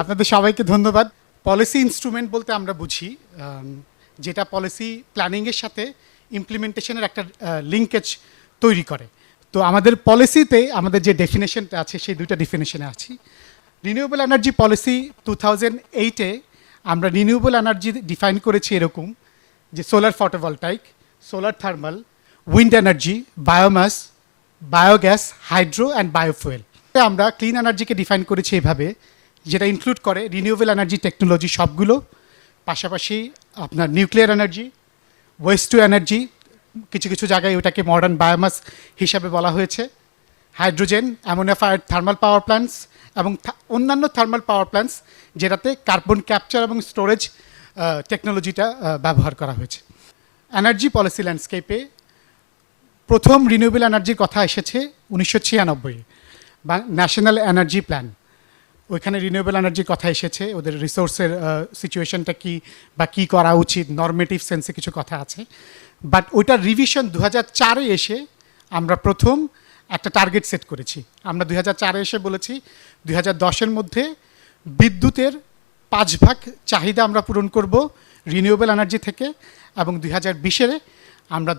আপনাদের সবাইকে ধন্যবাদ। পলিসি ইনস্ট্রুমেন্ট বলতে আমরা বুঝি যেটা পলিসি প্ল্যানিংয়ের সাথে ইমপ্লিমেন্টেশনের একটা লিঙ্কেজ তৈরি করে। তো আমাদের পলিসিতে আমাদের যে ডেফিনেশনটা আছে সেই দুইটা ডেফিনেশনে আছি। রিনিউয়েবল এনার্জি পলিসি 2008-এ আমরা রিনিউয়েবল এনার্জি ডিফাইন করেছি এরকম যে solar photovoltaic, solar thermal, wind energy, biomass, biogas, hydro and biofuel. আমরা ক্লিন এনার্জিকে ডিফাইন করেছি এভাবে, যেটা ইনক্লুড করে রিনিউয়েবল এনার্জি টেকনোলজি সবগুলো, পাশাপাশি আপনার nuclear energy, waste to energy, কিছু কিছু জায়গায় ওটাকে মডার্ন বায়োমাস হিসাবে বলা হয়েছে, hydrogen, ammonia fired thermal power plants এবং অন্যান্য থার্মাল পাওয়ার প্ল্যান্টস যেটাতে কার্বন ক্যাপচার এবং স্টোরেজ টেকনোলজিটা ব্যবহার করা হয়েছে। এনার্জি পলিসি ল্যান্ডস্কেপে প্রথম রিনিউয়েবল এনার্জির কথা এসেছে 1996 বা ন্যাশনাল এনার্জি প্ল্যান। ওইখানে রিনিউয়েবল এনার্জির কথা এসেছে, ওদের রিসোর্সের সিচুয়েশনটা কী বা কী করা উচিত, নর্মেটিভ সেন্সে কিছু কথা আছে। বাট ওইটার রিভিশন 2004-এ এসে আমরা প্রথম একটা টার্গেট সেট করেছি। আমরা 2004-এ এসে বলেছি 2010-এর মধ্যে বিদ্যুতের 5 ভাগ চাহিদা আমরা পূরণ করব রিনিউয়েবল এনার্জি থেকে, এবং 2020-এ আমরা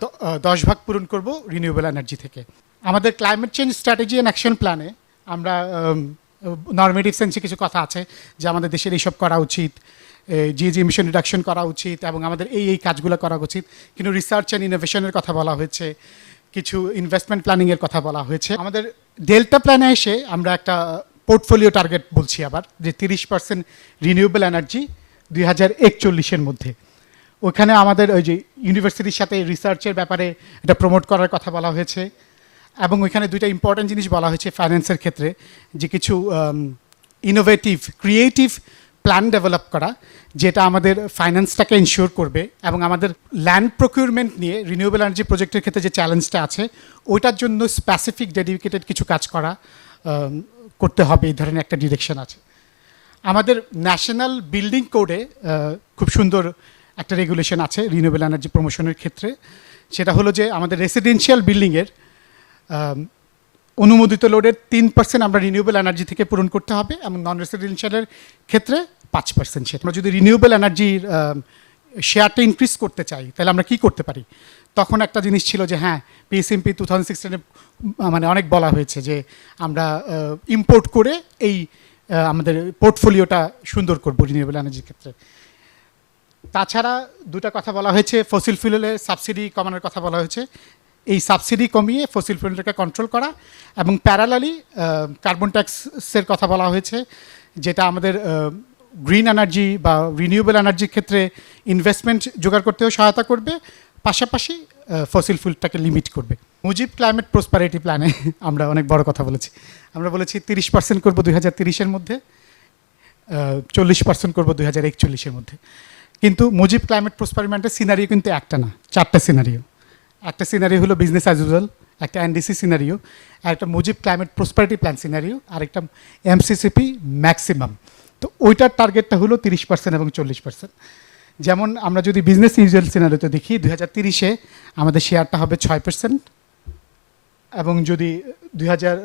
10 ভাগ পূরণ করব রিনিউয়েবল এনার্জি থেকে। আমাদের climate change strategy and action প্ল্যানে আমরা নর্মেটিভ সেন্সে কিছু কথা আছে যে আমাদের দেশের এইসব করা উচিত, জিএজি ইমিশন রিডাকশন করা উচিত এবং আমাদের এই কাজগুলো করা উচিত। কিন্তু রিসার্চ অ্যান্ড ইনোভেশনের কথা বলা হয়েছে, কিছু ইনভেস্টমেন্ট প্ল্যানিংয়ের কথা বলা হয়েছে। আমাদের ডেল্টা প্ল্যানে এসে আমরা একটা পোর্টফোলিও টার্গেট বলছি আবার, যে 30% রিনিউয়েবল এনার্জি 2041-এর মধ্যে। ওখানে আমাদের ওই যে ইউনিভার্সিটির সাথে রিসার্চের ব্যাপারে এটা প্রমোট করার কথা বলা হয়েছে, এবং ওইখানে দুইটা ইম্পর্টেন্ট জিনিস বলা হয়েছে ফাইন্যান্সের ক্ষেত্রে, যে কিছু ইনোভেটিভ ক্রিয়েটিভ প্ল্যান ডেভেলপ করা যেটা আমাদের ফাইন্যান্সটাকে ইনশিওর করবে, এবং আমাদের ল্যান্ড প্রকিউরমেন্ট নিয়ে রিনিউয়েবল এনার্জি প্রজেক্টের ক্ষেত্রে যে চ্যালেঞ্জটা আছে ওইটার জন্য স্পেসিফিক ডেডিকেটেড কিছু কাজ করতে হবে, এই ধরনের একটা ডিরেকশন আছে। আমাদের ন্যাশনাল বিল্ডিং কোডে খুব সুন্দর একটা রেগুলেশন আছে রিনিউয়েবল এনার্জি প্রমোশনের ক্ষেত্রে। সেটা হলো যে আমাদের রেসিডেন্সিয়াল বিল্ডিংয়ের অনুমোদিত লোডের 3% আমরা রিনিউয়েবল এনার্জি থেকে পূরণ করতে হবে, এবং নন রেসিডেন্সিয়ালের ক্ষেত্রে 5%। সেটা আমরা যদি রিনিউয়েবল এনার্জির শেয়ারটা ইনক্রিজ করতে চাই তাহলে আমরা কি করতে পারি। তখন একটা জিনিস ছিল যে হ্যাঁ, পিএসএমপি 2016-এ মানে অনেক বলা হয়েছে যে আমরা ইম্পোর্ট করে এই আমাদের পোর্টফোলিওটা সুন্দর করব রিনিউয়েবল এনার্জির ক্ষেত্রে। তাছাড়া দুটা কথা বলা হয়েছে, ফসিল ফুয়েলের সাবসিডি কমানোর কথা বলা হয়েছে, এই সাবসিডি কমিয়ে ফসিল ফুয়েলটাকে কন্ট্রোল করা, এবং প্যারালালি কার্বন ট্যাক্সের কথা বলা হয়েছে, যেটা আমাদের গ্রিন এনার্জি বা রিনিউয়েবল এনার্জির ক্ষেত্রে ইনভেস্টমেন্ট জোগাড় করতেও সহায়তা করবে, পাশাপাশি ফসিল ফুয়েলটাকে লিমিট করবে। মুজিব ক্লাইমেট প্রসপারিটি প্ল্যানে আমরা অনেক বড় কথা বলেছি। আমরা বলেছি 30% করবো 2030-এর মধ্যে, 40% করবো 2041-এর মধ্যে। কিন্তু মুজিব ক্লাইমেট প্রসপারিটি প্ল্যানের সিনারিও কিন্তু একটা না, 4টা সিনারিও। একটা সিনারিও হলো বিজনেস অ্যাজ ইউজুয়াল, একটা এনডিসি সিনারিও, আর একটা Mujib climate prosperity plan scenario, আর একটা এমসিসিপি ম্যাক্সিমাম। তো ওইটার টার্গেটটা হলো 30% এবং 40%। যেমন আমরা যদি বিজনেস ইউজুয়াল সিনারিওতে দেখি 2030-এ আমাদের শেয়ারটা হবে 6%, এবং যদি 2000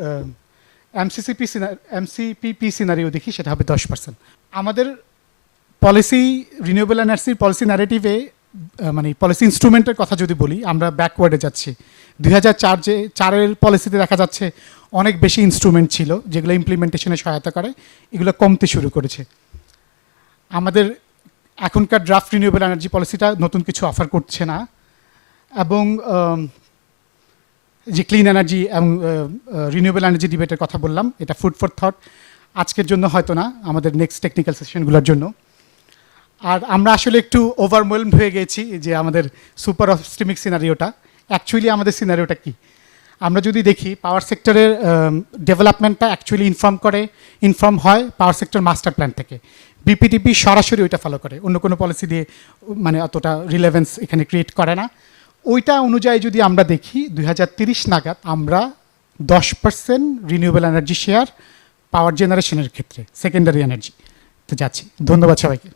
এমসিপিপি সিনারিও দেখি সেটা হবে 10%। আমাদের পলিসি রিনিউয়েবল এনার্জির পলিসি ন্যারেটিভে মানে পলিসি ইনস্ট্রুমেন্টের কথা যদি বলি, আমরা ব্যাকওয়ার্ডে যাচ্ছি। 2004-এর পলিসিতে দেখা যাচ্ছে অনেক বেশি ইনস্ট্রুমেন্ট ছিল যেগুলো ইমপ্লিমেন্টেশনে সহায়তা করে, এগুলো কমতে শুরু করেছে। আমাদের এখনকার ড্রাফট রিনিউয়েবল এনার্জি পলিসিটা নতুন কিছু অফার করছে না, এবং যে ক্লিন এনার্জি এবং রিনিউয়েবল এনার্জি ডিবেটের কথা বললাম, এটা ফুড ফর থট আজকের জন্য হয়তো না, আমাদের নেক্সট টেকনিক্যাল সেশনগুলোর জন্য। আর আমরা আসলে একটু ওভারওয়েলমড হয়ে গেছি যে আমাদের সুপার অপটিমিস্টিক সিনারিওটা, অ্যাকচুয়ালি আমাদের সিনারিওটা কি। আমরা যদি দেখি পাওয়ার সেক্টরের ডেভেলপমেন্টটা অ্যাকচুয়ালি ইনফর্ম হয় পাওয়ার সেক্টর মাস্টার প্ল্যান থেকে। বিপিটিপি সরাসরি ওইটা ফলো করে, অন্য কোনো পলিসি দিয়ে মানে অতটা রিলেভেন্স এখানে ক্রিয়েট করে না। ওইটা অনুযায়ী যদি আমরা দেখি 2030 নাগাদ আমরা 10% রিনিউয়েবল এনার্জি শেয়ার পাওয়ার জেনারেশনের ক্ষেত্রে সেকেন্ডারি এনার্জি তো যাচ্ছি। ধন্যবাদ সবাইকে।